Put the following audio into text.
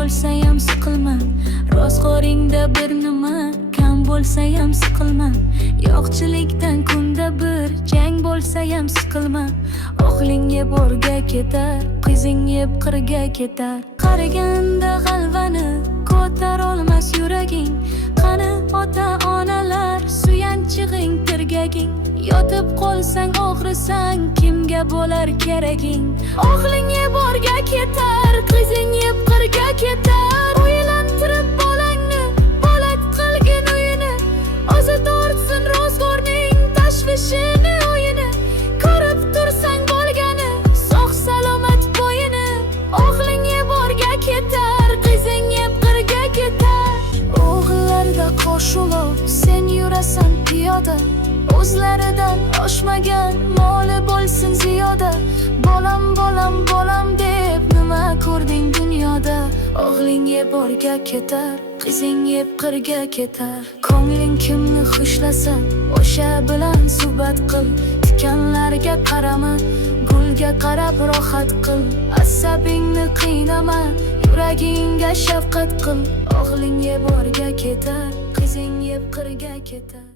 bo'lsayam siqilma, rostgo'ringda bir nima kam bo'lsayam siqilma, yo'qchilikdan kunda bir jang bo'lsayam siqilma. O'g'ling yeb o'rga ketar, qizing yeb qirga ketar. Qariganda g'alvani ko'tar olmas yuraging. Qani ota-onalar suyanchig'ing, tirgaging. Yotib qolsang og'risang, kimga bo'lar keraging? O'g'ling yeb o'rga ketar, qizing yeb qirga ketar. O'ylantirib bolangni, bolat qilgin uyini, o'zi tortsin ro'zg'orning tashvishini o'yini. Ko'rib tursang bo'lgani, sog' salomat bo'yini. O'g'ling yeb o'rga ketar, qizing yeb qirga ketar. O'g'illarda qo'shulov, sen yurasan piyoda, o'zlaridan oshmagan moli bo'lsin ziyoda. Bolam, bolam, bolam deb nima ko'rding dunyoda? O'g'ling yeb o'rga ketar, qizing yeb qirga ketar. Ko'ngling kimni xushlasa, o'sha bilan suhbat qil. Tikanlarga qarama, gulga qarab rohat qil. Asabingni qiynama, yuragingga shafqat qil. O'g'ling yeb o'rga ketar, qizing yeb qirga ketar.